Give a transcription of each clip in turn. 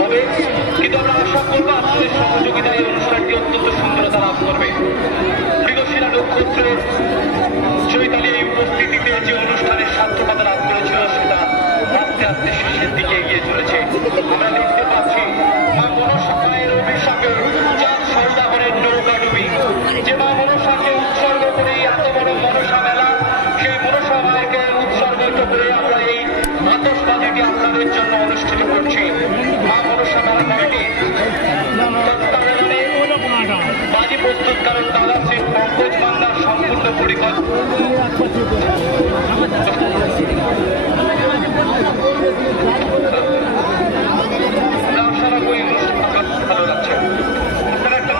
হবে। কিন্তু আমরা আশা করব আপনাদের সহযোগিতা এই অনুষ্ঠানটি অত্যন্ত সুন্দরতা লাভ করবে। মৃগশিলা নক্ষত্রে চৈতালি এই উপস্থিতিতে যে অনুষ্ঠানের সার্থকতা লাভ করেছিল, সেটা আস্তে আস্তে শেষের দিকে এগিয়ে চলেছে। আমরা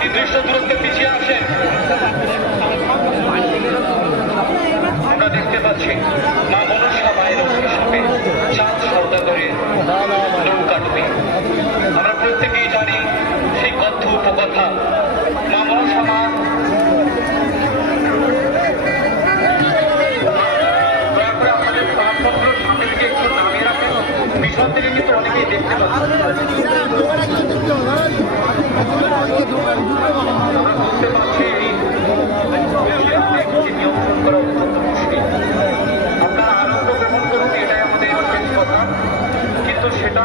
নির্দিষ্ট দূরত্বে পিছিয়ে আসে আমরা দেখতে পাচ্ছি পিছন থেকে কিন্তু অনেকেই দেখতে নিয়ন্ত্রণ করা আপনারা আনন্দ গ্রহণ করুন, এটাই আমাদের কথা। কিন্তু সেটা